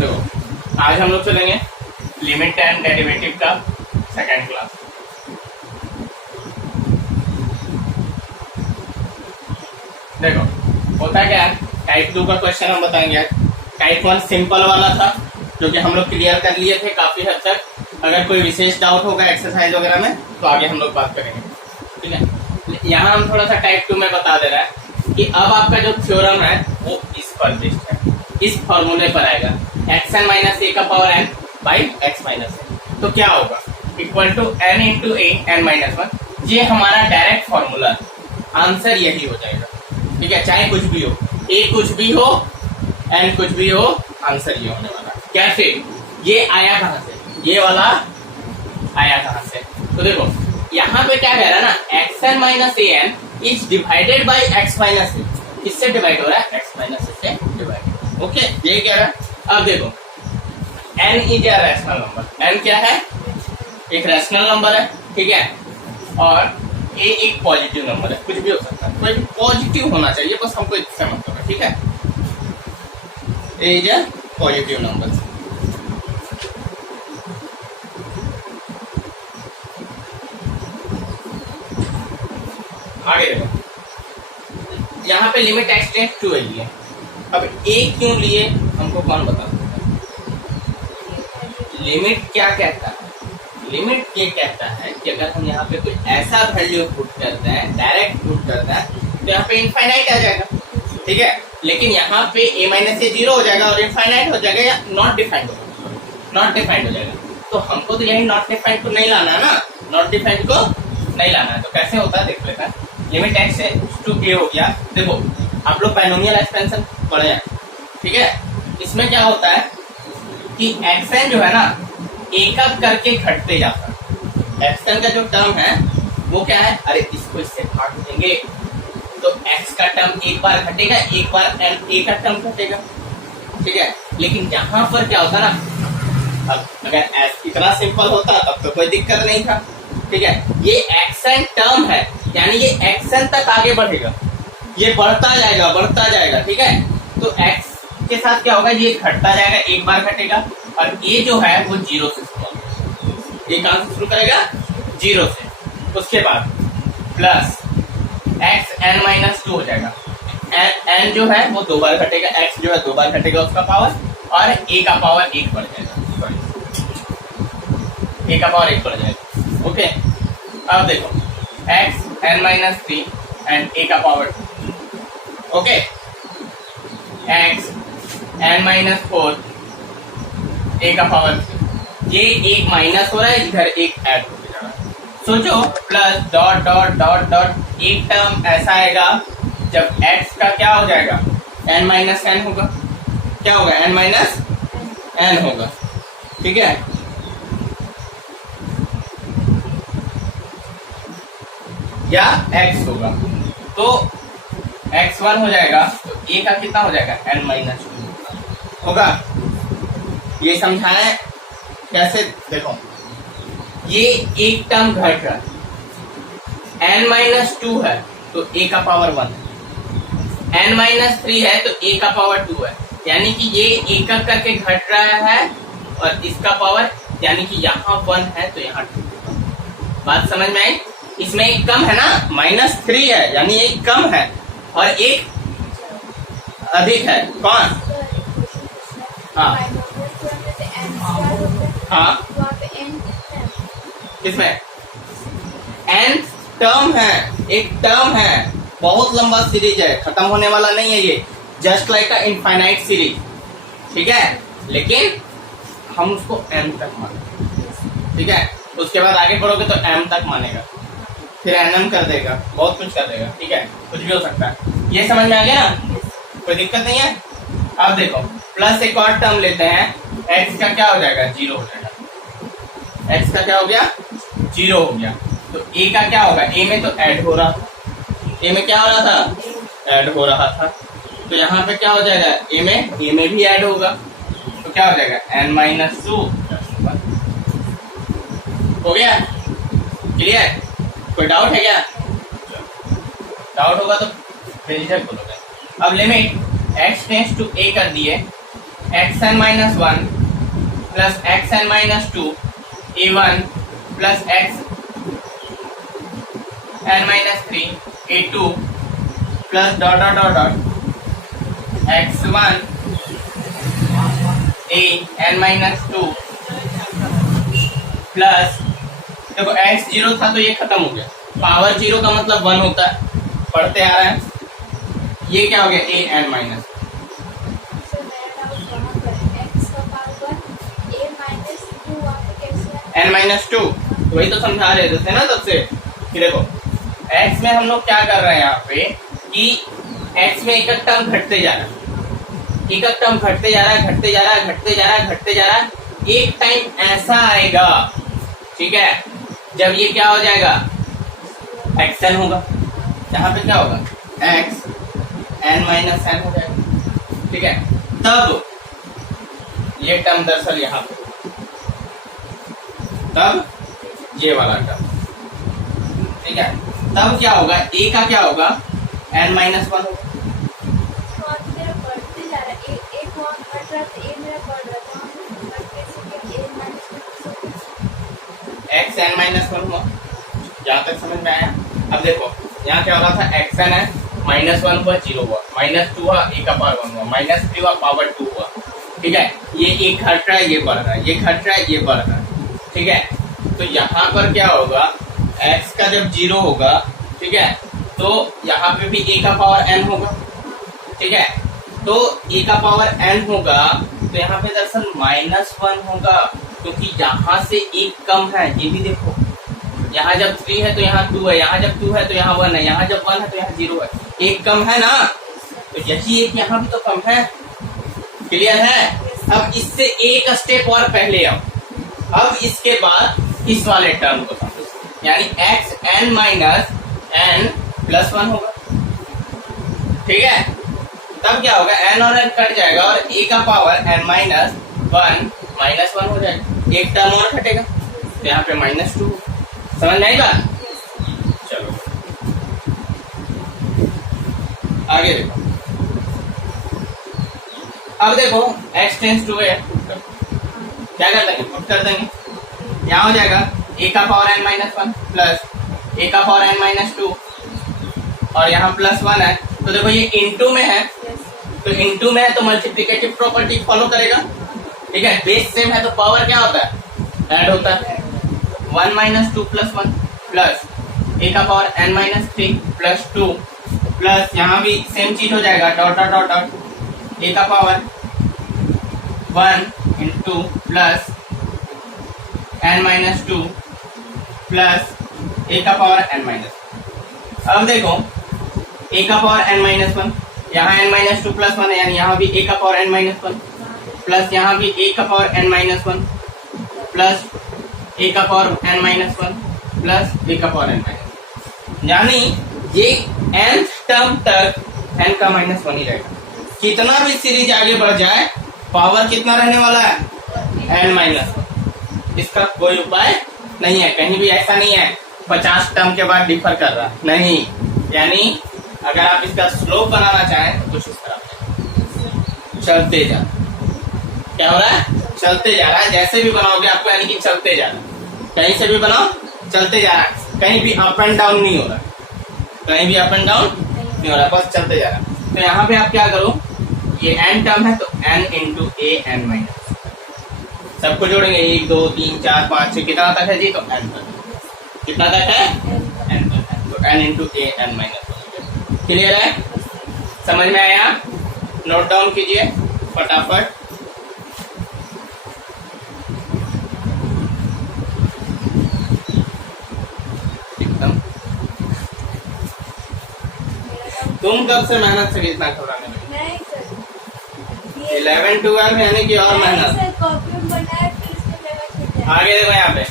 देखो आज हम लोग चलेंगे लिमिट एंड डेरिवेटिव का सेकंड क्लास। देखो होता क्या है, टाइप 2 का क्वेश्चन हम बताएंगे। टाइप 1 सिंपल वाला था जो कि हम लोग क्लियर कर लिए थे काफी हद तक। अगर कोई विशेष डाउट होगा एक्सरसाइज वगैरह में तो आगे हम लोग बात करेंगे, ठीक है। यहाँ हम थोड़ा सा टाइप 2 में बता दे रहा है कि अब आपका जो थ्योरम है वो इस पर बेस्ड है, इस फॉर्मूले पर आएगा xn माइनस ए का power n by x minus a. तो क्या होगा equal to n into a n minus 1। ये हमारा डायरेक्ट फॉर्मूला है, आंसर यही हो जाएगा, ठीक है। चाहे कुछ भी हो, a कुछ भी हो n कुछ भी हो, आंसर ये होने वाला। कैसे ये आया कहां से, ये वाला आया कहां से? तो देखो यहाँ पे क्या कह रहा है ना, xn minus a n is divided by x minus a. किससे डिवाइड हो रहा है? x माइनस ए से डिवाइड। ओके, ये कह रहा है। अब देखो n is a rational number. n क्या है? एक रैशनल नंबर है, ठीक है। और a एक पॉजिटिव नंबर है, कुछ भी हो सकता है, कोई भी पॉजिटिव होना चाहिए, बस हमको इससे मतलब है, ठीक है। a is a positive number. आगे देखो यहाँ पे limit x tends to a लिए। अब a क्यों लिए हमको कौन बता सकता है? लिमिट क्या कहता है? लिमिट ये कहता है कि अगर हम यहाँ पे कोई ऐसा वैल्यू पुट करते हैं, डायरेक्ट पुट करते हैं, तो यहाँ पे इनफाइनाइट आ जाएगा, ठीक है। लेकिन यहाँ पे a माइनस ए 0 हो जाएगा और इनफाइनाइट हो जाएगा या नॉट डिफाइंड होगा, नॉट डिफाइंड हो जाएगा। तो हमको तो यही नॉट डिफाइंड को नहीं लाना है ना, नॉट डिफाइंड को नहीं लाना है। तो कैसे होता है देख लेते हैं। लिमिट x से टू a हो गया। देखो आप लोग बाइनोमियल एक्सपेंशन पढ़े हैं, ठीक है। इसमें क्या होता है कि xn जो है ना एक एक करके घटते जाता है। xn का जो टर्म है वो क्या है, अरे इसको इससे काट देंगे तो x का टर्म एक बार घटेगा, एक बार a का टर्म घटेगा, ठीक है। लेकिन यहाँ पर क्या होता ना, अब अगर s इतना सिंपल होता तब तो कोई दिक्कत नहीं था, ठीक है। ये xn टर्म है, यानी ये xn तक आगे बढ़ेगा, ये बढ़ता जाएगा, ठीक है। तो x के साथ क्या होगा, ये घटता जाएगा, एक बार घटेगा, और ये जो है वो 0 से शुरू होगा। ये कहां से शुरू करेगा? 0 से। उसके बाद प्लस xn माइनस 2 हो जाएगा। n जो है वो 2 बार घटेगा, x जो है 2 बार घटेगा उसका पावर, और a का पावर 1 बढ़ जाएगा, सॉरी a का पावर 1 बढ़ जाएगा। ओके, अब देखो xn माइनस 3 एंड a का power 2। Okay, xn minus 4 a का पावर 3। ये एक माइनस हो रहा है, इधर एक ऐड हो जा रहा है। सोचो plus dot dot dot dot, एक टर्म ऐसा आएगा जब x का क्या हो जाएगा, n माइनस n होगा। क्या होगा? n माइनस n होगा, ठीक है। या x होगा, तो x1 हो जाएगा, तो a का कितना हो जाएगा? n माइनस 2 होगा। ये समझाएं कैसे? देखो ये एक टर्म घट रहा है, n माइनस 2 है तो a का पावर 1 है, n माइनस 3 है तो a का पावर 2 है, यानी कि ये एक एक करके घट रहा है, और इसका पावर यानी कि यहाँ 1 है तो यहाँ 2। बात समझ में आई? इसमें एक कम है ना, -3 है, यानी एक कम है और एक अधिक है। कौन? हाँ हाँ, किसमें? n टर्म है, एक टर्म है, बहुत लंबा सीरीज है, खत्म होने वाला नहीं है ये, जस्ट लाइक अ इनफाइनाइट सीरीज, ठीक है। लेकिन हम उसको m तक मानेंगे, ठीक है। उसके बाद आगे बढ़ोगे तो m तक मानेगा, फिर nm कर देगा, बहुत कुछ कर देगा, ठीक है, कुछ भी हो सकता है। ये समझ में आ गया ना, कोई दिक्कत नहीं है। अब देखो प्लस एक और टर्म लेते हैं, x का क्या हो जाएगा? 0 हो जाएगा। x का क्या हो गया? 0 हो गया। तो a का क्या होगा? a में तो ऐड हो रहा था, a में क्या हो रहा था? ऐड हो रहा था। तो यहाँ पे क्या हो जाएगा? a में भी ऐड होगा, तो क्या हो जाएगा? n माइनस 2 हो गया। क्लियर? कोई डाउट है क्या? डाउट होगा तो बेझिझक बोलोगे। अब limit x tends to a कर दिए, x n minus one plus x n minus two a one plus x n minus three a two plus dot dot dot dot x one a n minus two plus, देखो x zero था तो ये खत्म हो गया, power zero का मतलब one होता है, पढ़ते आ रहे हैं, ये क्या हो गया a n minus n minus two, वही तो समझा रहे थे ना तब से कि देखो x में हम लोग क्या कर रहे हैं यहाँ पे कि x में एक एक टर्म घटते जा रहा है, एक एक टर्म घटते जा रहा है, घटते जा रहा है, घटते जा रहा है, घटते जा रहा है, एक टाइम ऐसा आएगा, ठीक है, जब ये क्या हो जाएगा एक्स एन होगा, यहाँ पे क्या होगा एक्स एन माइनस एन हो जाएगा, ठीक है, तब ये टर्म दरअसल यहाँ पे, तब ये वाला टर्म, ठीक है, तब क्या होगा ए का क्या होगा एन माइनस वन होगा, एक्स एन माइनस वन हुआ, जहां तक समझ में आया। अब देखो यहाँ क्या हो रहा था एक्स एन है माइनस वन हुआ, जीरो हुआ, माइनस टू हुआ, ए का पावर वन हुआ, माइनस थ्री हुआ, पावर टू हुआ, ठीक है, ये एक घट रहा है, ये बढ़ रहा है, ये घट रहा है, ये बढ़ रहा है, ठीक है, तो यहाँ पर क्या होगा x का जब जीरो होगा, ठीक है, तो यहाँ पे भी a का पावर n होगा, ठीक है, तो a का पावर n होगा, तो यहाँ पे दरअसल माइनस वन होगा, क्योंकि यहाँ से एक कम है, ये भी देखो, यहाँ जब 3 है तो यहाँ 2 है, यहाँ जब 2 है तो यहाँ 1 है, यहाँ जब 1 है तो यहाँ 0 है, एक कम है ना, तो यही एक यहाँ भी तो कम है, क्लियर है। अब इससे एक स्टेप और पहले आओ, अब इसके बाद इस वाले टर्म को समझो, यानी x n minus n plus one होगा, ठीक है, तब क्या होगा एन और एन कट जाएगा और ए का पावर एन माइनस वन हो जाएगा, एक टर्म और घटेगा, तो यहाँ पे माइनस टू, समझ में आई बात। चलो आगे देखो, अब देखो x टेंस टू है, क्या कर देंगे पुट कर देंगे, यहाँ हो जाएगा a का power n minus one plus a का पावर n माइनस टू और यहाँ प्लस वन है, तो देखो ये इनटू में है, तो इनटू में है तो मल्टीप्लिकेटिव प्रॉपर्टी फॉलो करेगा, ठीक है, बेस सेम है तो पावर क्या होता है ऐड होता है, one minus two plus one plus a का power n minus three plus two plus यहाँ भी सेम चीज हो जाएगा dot dot dot dot a का power one into plus n minus two plus a का पावर n माइनस, अब देखो a का पावर n माइनस वन, यहाँ n minus two plus one है, यानी यहाँ भी a का power n minus one plus यहाँ भी a का power n minus one plus a का power n minus one plus a का पावर n माइनस, यानी ये n टर्म तक n का माइनस वन ही रहेगा, कितना भी सीरीज आगे बढ़ जाए पावर कितना रहने वाला है n माइनस, इसका कोई उपाय नहीं है, कहीं भी ऐसा नहीं है 50 टर्म के बाद डिफर कर रहा नहीं, यानी अगर आप इसका स्लोप बनाना चाहें तो कुछ इस तरह चलते जा, क्या हो रहा है चलते जा रहा है, जैसे भी बनाओगे आपको यानी कि चलते जा रहा है, कहीं से भी बनाओ चलते जा रहा है, कहीं भी अप एंड डाउन नहीं हो रहा, कहीं भी अप एंड डाउन नहीं हो रहा, बस चलते जा रहा है। तो यहाँ पे आप क्या करो, ये n टर्म है तो n इंटू ए एन माइनस, सबको जोड़ेंगे 1 2 3 4 5 6, कितना तक है जी, तो n तक, कितना तक है n तक है, तो n इंटू ए एन माइनस, क्लियर है, समझ में आया, नोट डाउन कीजिए फटाफट। एकदम तुम कब से मेहनत से इतना घबराने लगे, 11 12 यानी कि और मेहनत, आगे देखो यहाँ पे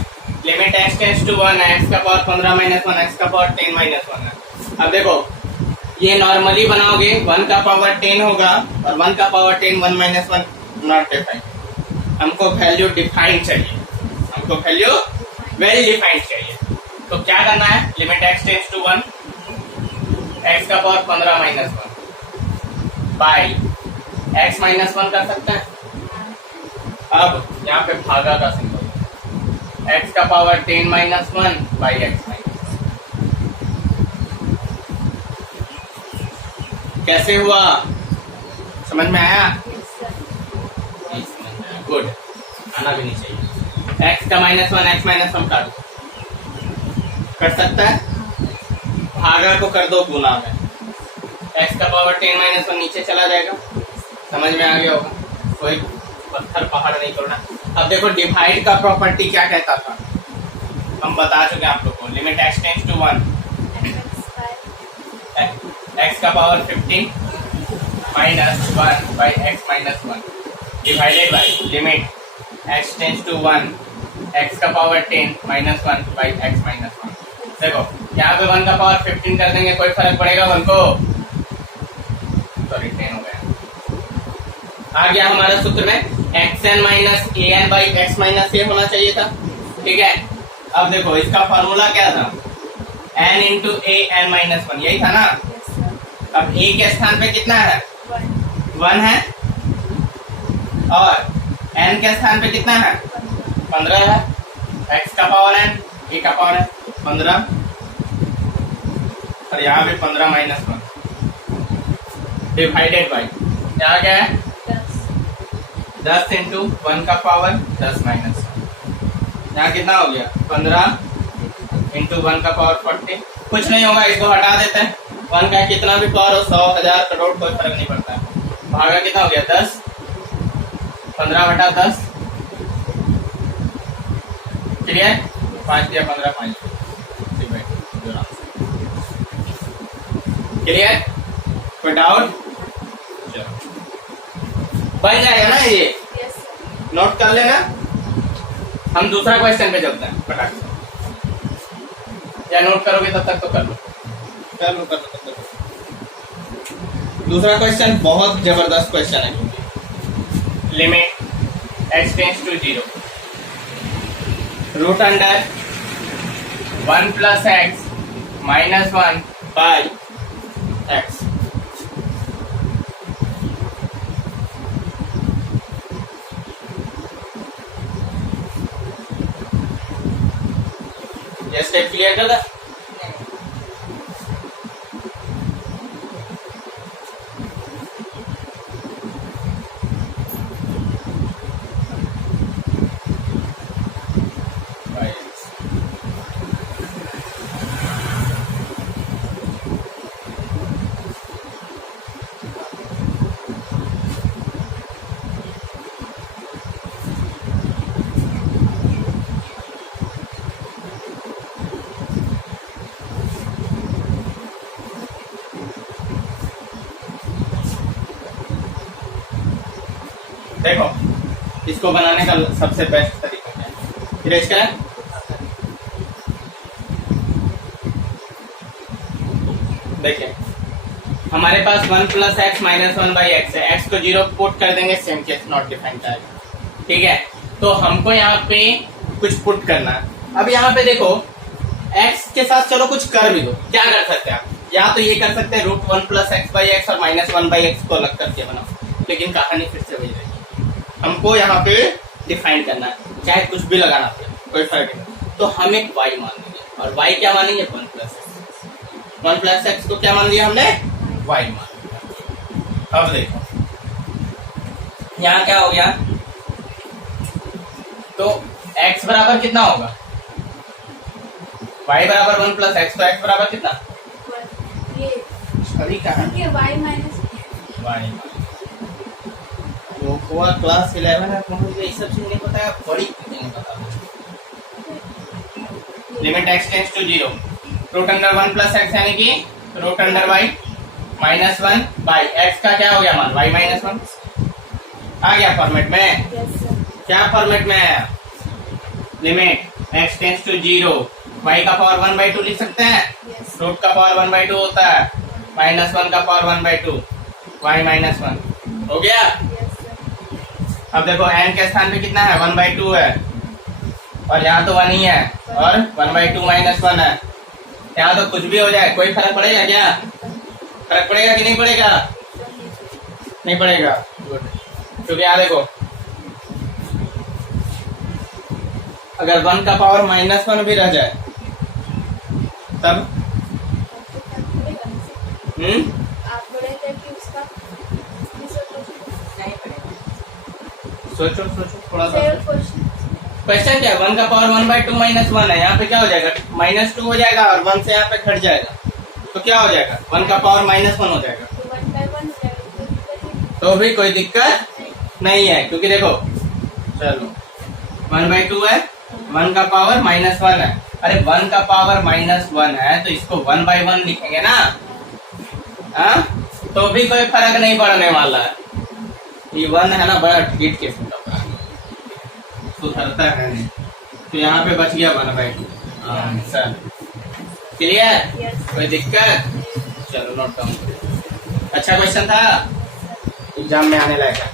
लिमिट x टेंड्स टू 1 है, x का पावर 15 माइनस 1, x का पावर 10 माइनस 1 है। अब देखो ये नॉर्मली बनाओगे 1 का पावर 10 होगा और 1 का पावर 10 1 माइनस 1 नॉट डिफाइंड, हमको वैल्यू डिफाइंड चाहिए, हमको वैल्यू वेल डिफाइंड चाहिए, तो क्या करना है, limit x tends to 1 x का power 15 minus 1 by x minus 1 कर सकते हैं, अब यहाँ पे भागा का सिंबल, x का power 10 minus 1 by x minus. कैसे हुआ, समझ में आया? गुड, आना भी नहीं चाहिए। x का माइनस 1 x माइनस 1 काट दो, कर सकता है? भागा को कर दो गुना में, x का पावर 10 माइनस 1 नीचे चला जाएगा। समझ में आ गया होगा, कोई पत्थर पहाड़ नहीं करना। अब देखो डिवाइड का प्रॉपर्टी क्या कहता था, हम बता चुके हैं आप लोग को। Limit x tends to 1, x का power 15 minus 1 by x minus 1 divided by limit x tends to 1, x का power 10 minus 1 by x minus 1। देखो यहाँ पे 1 का पावर 15 कर देंगे, कोई फर्क पड़ेगा 1 को? सॉरी 10 हो गया। आ गया हमारा सूत्र में xn minus an by x minus a होना चाहिए था, ठीक है। अब देखो इसका फॉर्मूला क्या था, n into a n minus 1, यही था ना। अब a के स्थान पे कितना है, 1 है, और n के स्थान पे कितना है, 15 है। x का पावर n, a का पावर है 15, और यहाँ पे 15 माइनस 1 डिवाइडेड बाई, यहाँ क्या है 10 इंटू 1 का पावर 10 माइनस 1, यहाँ कितना हो गया 15 इंटू 1 का पावर 40। कुछ नहीं होगा, इसको हटा देते हैं। 1 का कितना भी पावर हो, 100 1000 करोड़ कोई फर्क नहीं पड़ता है। भागा कितना हो गया 10, 15 बटा 10, क्लियर? 5 या 15 5, क्लियर? कोई डाउट? बन जाएगा ना ये, नोट कर लेना। हम दूसरा क्वेश्चन पे चलते हैं फटाक से, या नोट करोगे तब तक तो कर लो, कर लो तब तक। दूसरा क्वेश्चन बहुत जबरदस्त क्वेश्चन है। Limit x tends to 0, root under 1 plus x minus 1 by x. ये स्टेप क्लियर कर दे। देखो इसको बनाने का सबसे बेस्ट तरीका क्या है, इरेज करें। देखिए हमारे पास 1 plus x minus 1 by x है, एक्स को 0 पुट कर देंगे, सेम केस नॉट डिफाइंड आएगा, ठीक है। तो हमको यहाँ पे कुछ पुट करना है। अब यहाँ पे देखो एक्स के साथ चलो कुछ कर भी दो, क्या कर सकते हैं आप, या तो ये कर सकते हैं root 1 plus x by x और माइनस 1 बाई एक्स को अलग करके बनाओ, लेकिन कहानी फिर से वही रहेगी। हमको यहाँ पे डिफाइन करना है, चाहे कुछ भी लगाना पड़े कोई फर्क नहीं। तो हम एक y मान लेंगे, और y क्या मानेंगे 1 प्लस एक्स। 1 प्लस एक्स को क्या मान लिया हमने, y मान लिया। अब देखो यहाँ क्या हो गया, तो x बराबर कितना होगा, y बराबर 1 प्लस एक्स, तो x बराबर कितना, सभी कहा y माइनस y। वो हुआ क्लास 11 है, मुझे ये सब चीज नहीं पता है, बड़ी नहीं पता। Limit x tends to 0, root under 1 plus x यानी कि root under y minus 1 by x का क्या हो गया मान, y माइनस 1 आ गया फॉर्मेट में। क्या फॉर्मेट में है, limit x tends to 0, y का पावर 1/2 लिख सकते हैं, रूट का पावर 1/2 होता है, माइनस 1 का पावर 1/2, y माइनस 1 हो गया। अब देखो n के स्थान पे कितना है, 1/2 है, और यहाँ तो 1 ही है, और 1/2 माइनस 1 है। यहाँ तो कुछ भी हो जाए कोई फर्क पड़ेगा क्या, फर्क पड़ेगा कि नहीं पड़ेगा, नहीं पड़ेगा। गुड, क्योंकि यहाँ देखो अगर 1 का पावर -1 भी रह जाए तब आप बोले थे कि उसका सोचो थोड़ा सा। सेवन क्वेश्चन क्वेश्चन क्या है? 1 का पावर 1/2 -1 है, यहाँ पे क्या हो जाएगा? -2 हो जाएगा और 1 से यहाँ पे घट जाएगा, तो क्या हो जाएगा? 1 का पावर -1 हो जाएगा। 1/1 जाएगा तो भी कोई दिक्कत नहीं है, क्योंकि देखो चलो 1/2 है, 1 का पावर -1 है। अरे 1 का पावर -1 है तो इसको 1/1 लिखेंगे ना, हाँ? तो भी कोई फर्क नहीं पड़ने वाला है। ये 1 है ना, बड़ा ढीठ के सुधरता है नहीं, तो यहाँ पे बच गया 1/2 आंसर। क्लियर? कोई दिक्कत? चलो नोट डाउन। अच्छा क्वेश्चन था, एग्जाम में आने लायक है,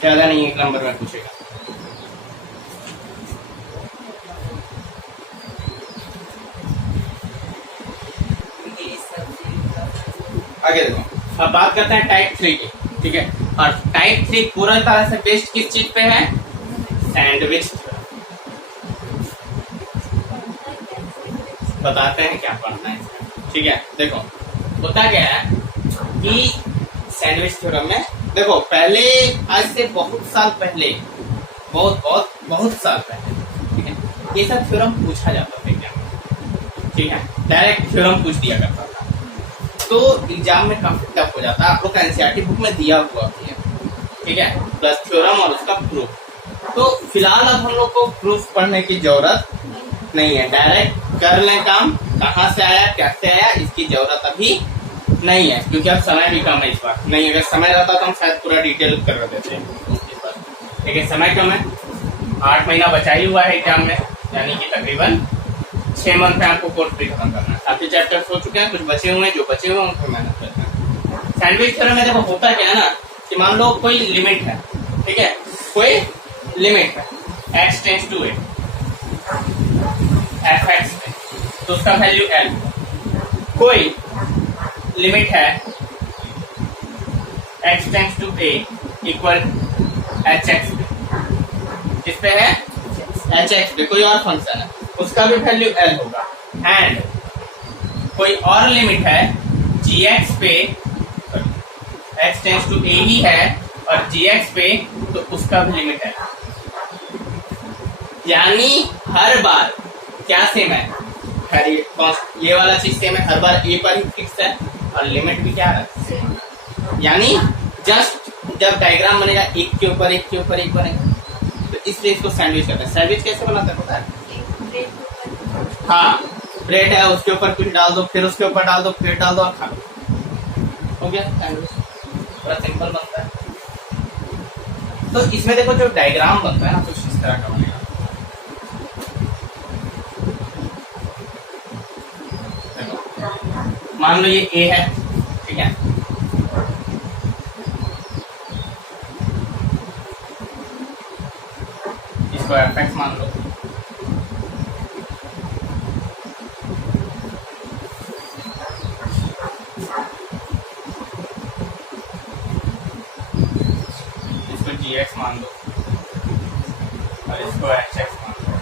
ज्यादा नहीं, 1 नंबर में पूछेगा। आगे देखो, अब बात करते हैं टाइप 3 की, ठीक है? और टाइप 3 पूरा तरह से बेस्ड किस चीज पे है? सैंडविच। बताते हैं क्या पढ़ना है इसमें, ठीक है? देखो होता क्या है कि सैंडविच थ्योरम में, देखो पहले, आज से बहुत साल पहले, बहुत साल पहले, ठीक है, ये सब थ्योरम पूछा जाता था एग्जाम में, ठीक है? डायरेक्ट थ्योरम पूछ दिया करता था, तो एग्जाम में काफी टफ हो जाता है। आप लोग का एनसीईआरटी बुक में दिया हुआ है, ठीक है? प्लस थ्योरम और उसका प्रूफ। तो फिलहाल अब हम लोग को प्रूफ पढ़ने की जरूरत नहीं है, डायरेक्ट कर लें काम, कहाँ से आया कैसे आया इसकी जरूरत अभी नहीं है, क्योंकि अब समय भी कम है इस बार। नहीं, अगर समय रहता तो हम शायद पूरा डिटेल कर देते हैं इस बार, लेकिन समय कम है। 8 महीना बचा ही हुआ है एग्जाम में, यानी कि तकरीबन 6 मंथ में आपको कोर्स भी खत्म करना है। काफी चैप्टर्स हो चुके हैं, कुछ बचे हुए हैं, जो बचे हुए हैं उन पर मेहनत करते हैं। सैंडविच थ्योरम में देखो होता क्या है ना, कि मान लो कोई लिमिट है, ठीक है? कोई लिमिट है, x tends to a, fx में, तो उसका वैल्यू l। कोई लिमिट है x tends to a equal hx पे, किस पे है? hx पे, कोई और फंक्शन है, उसका भी वैल्यू l होगा। एंड कोई और लिमिट है gx पे, x टेंड्स टू a ही है और gx पे, तो उसका भी लिमिट है। यानी हर बार क्या सेम है? ये वाला चीज सेम है, हर बार a पर ही फिक्स है और लिमिट भी क्या है? यानी जस्ट जब डायग्राम बनेगा एक के ऊपर एक के ऊपर एक बनेगा, तो इसलिए इसको सैंडविच कहते हैं। सैंडविच कैसे बनाते हैं पता है? हाँ, ब्रेड है, उसके ऊपर कुछ डाल दो, फिर उसके ऊपर डाल दो, फिर डाल दो और खा लो, हो गया सैंडविच। बड़ा सिंपल बनता है। तो इसमें देखो जो डायग्राम बनता है ना, कुछ इस तरह का बनेगा। मान लो ये a है, ठीक है? इसको fx मान लो, इसको gx मान लो और इसको hx मान लो।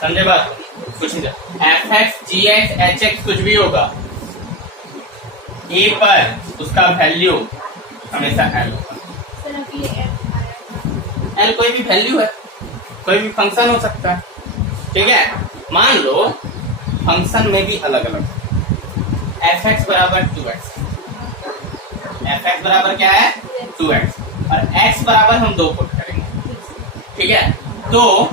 समझे बात? कुछ नहीं, fx gx hx कुछ भी होगा, a पर उसका वैल्यू हमेशा l होगा। l कोई भी वैल्यू है, कोई भी फंक्शन हो सकता है, ठीक है? मान लो फंक्शन में भी अलग अलग, fx बराबर 2x, fx बराबर क्या है? 2x, और x बराबर हम 2 पुट करेंगे, ठीक है? तो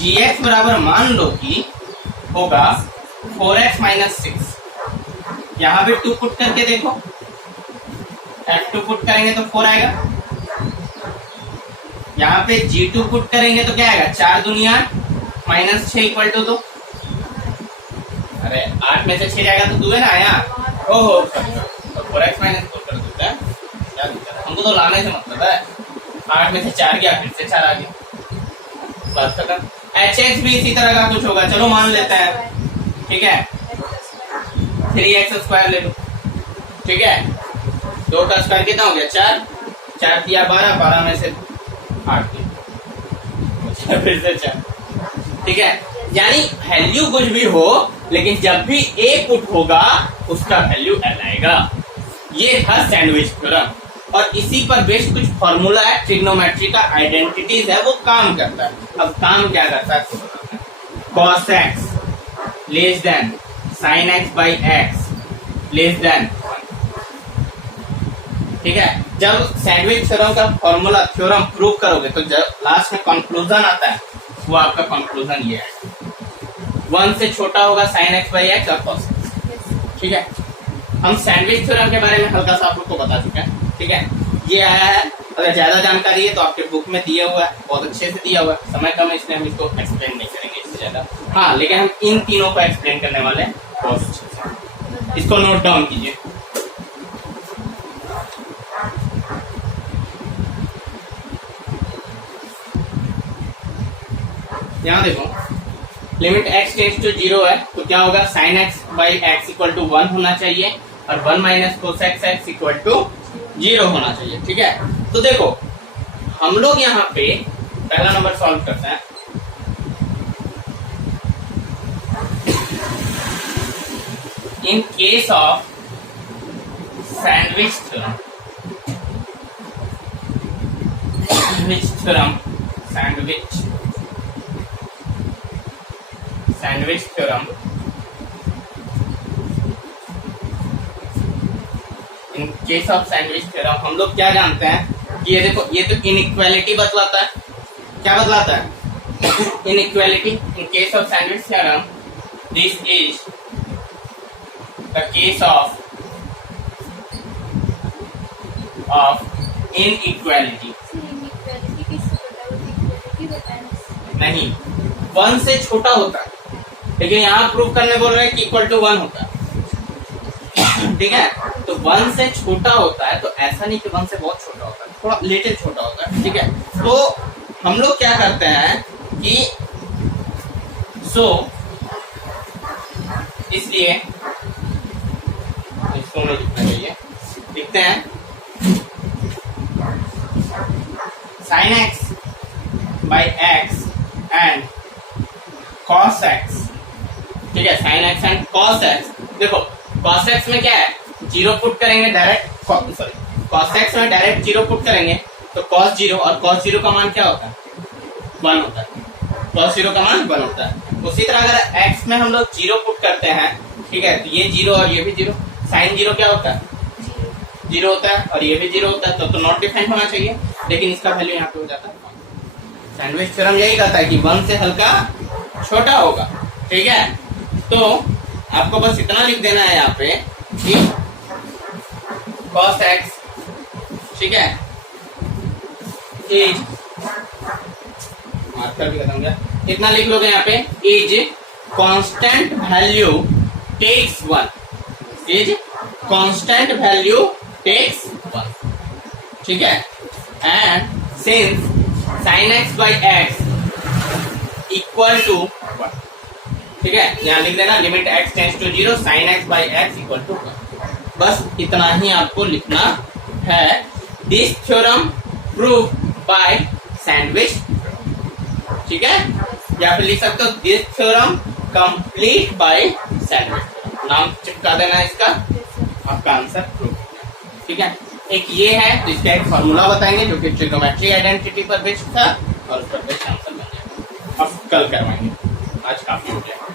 gx बराबर मान लो कि होगा 4x - 6। यहाँ पे 2 पुट करके देखो, f2 पुट करेंगे तो 4 आएगा, यहाँ पे g2 पुट करेंगे तो क्या आएगा? 4 दूनी 8 -6 इक्वल टू 2। अरे 8 में से 6 जाएगा तो 2 है ना यहाँ। ओहो, तो 4x - 4 कर देता है, क्या दिक्कत है? हमको तो लाने से मतलब है। 8 में से 4 गया, फिर से 4 आ गया, बात खत्म। hx भी इसी तरह का कुछ होगा, चलो मान लेते हैं, ठीक है? 3x² ले लो, ठीक है? 2 का स्क्वायर कितना हो गया? 4, 4 दिया 12, 12 में से 8 दिया फिर से 4। ठीक है, यानी वैल्यू कुछ भी हो लेकिन जब भी ए पुट होगा उसका वैल्यू एल आएगा। ये था सैंडविच थ्योरम, और इसी पर बेस्ड कुछ फॉर्मूला है, ट्रिग्नोमेट्री का आइडेंटिटीज है, वो काम करता है। अब काम क्या करता है? cos x less than sin x by x less than. ठीक है, जब सैंडविच थ्योरम का फॉर्मूला थ्योरम प्रूव करोगे तो जब लास्ट में कंक्लूजन आता है वो आपका कंक्लूजन ये है, 1 से छोटा होगा sin x बाई x और cos x। ठीक है, हम सैंडविच थ्योरम के बारे में हल्का सा आप लोग को बता चुके हैं। ठीक है, ये आया है, अगर ज्यादा जानकारी है तो आपके बुक में दिया हुआ है, बहुत अच्छे से दिया हुआ है। समय कम है इसलिए हम इसको एक्सप्लेन नहीं करेंगे इससे ज्यादा। हाँ, लेकिन हम इन तीनों को एक्सप्लेन करने वाले हैं बहुत अच्छे से। इसको नोट डाउन कीजिए। यहाँ देखो, लिमिट x टेंड्स टू 0 है तो क्या होगा? sin x by x equal to 1 होना चाहिए और 1 minus cos x equal to 0 होना चाहिए। ठीक है, तो देखो हम लोग यहाँ पे पहला नंबर सॉल्व करते हैं। In case of sandwich theorem, sandwich theorem, in case of sandwich theorem हम लोग क्या जानते हैं कि ये देखो, ये तो इनइक्वालिटी बतलाता है। क्या बतलाता है? Inequality. In case of sandwich theorem this is the case of inequality. नहीं, 1 से छोटा होता है, लेकिन यहाँ प्रूव करने बोल रहे हैं कि इक्वल टू 1 होता है। ठीक है, तो 1 से छोटा होता है, तो ऐसा नहीं कि 1 से बहुत छोटा होता है, थोड़ा लिटिल छोटा होता है। ठीक है, तो हम लोग क्या करते हैं कि इसलिए इसको में लिखना चाहिए, लिखते हैं sin x by x and cos x। ठीक है, sin x and cos x। देखो cos x में क्या है? 0 पुट करेंगे डायरेक्ट, सॉरी cos x में डायरेक्ट 0 पुट करेंगे तो cos 0, और cos 0 का मान क्या होता है? 1 होता है। cos 0 का मान 1 होता है। उसी तरह अगर x में हम लोग 0 पुट करते हैं, ठीक है, तो ये 0 और ये भी 0, sin 0 क्या होता है? 0 होता है, और ये भी 0 होता है, तो नॉट डिफाइंड होना चाहिए, लेकिन इसका वैल्यू यहाँ पे हो जाता है। सैंडविच थ्योरम यही कहता है कि 1 से हल्का छोटा होगा। ठीक है, तो आपको बस इतना लिख देना है यहाँ पे कि cos x, ठीक है, इज, मार्कर भी खत्म गया, इतना लिख लोगे यहाँ पे, is constant value takes 1, is constant value takes 1। ठीक है, and since sin x by x equal to 1। ठीक है, यहाँ लिख देना limit x tends to 0 sin x by x equal to 1। बस इतना ही आपको लिखना है। This theorem prove by sandwich. ठीक है, या फिर लिख सकते हो this theorem complete by sandwich. नाम चिपका देना इसका, आपका आंसर प्रूव। ठीक है, एक ये है, तो इसका एक फॉर्मूला बताएंगे जो कि ट्रिग्नोमेट्री आइडेंटिटी पर बेस्ड था, और उस पर बेस्ड आंसर बन जाएगा। अब कल करवाएंगे, आज काफी हो गया।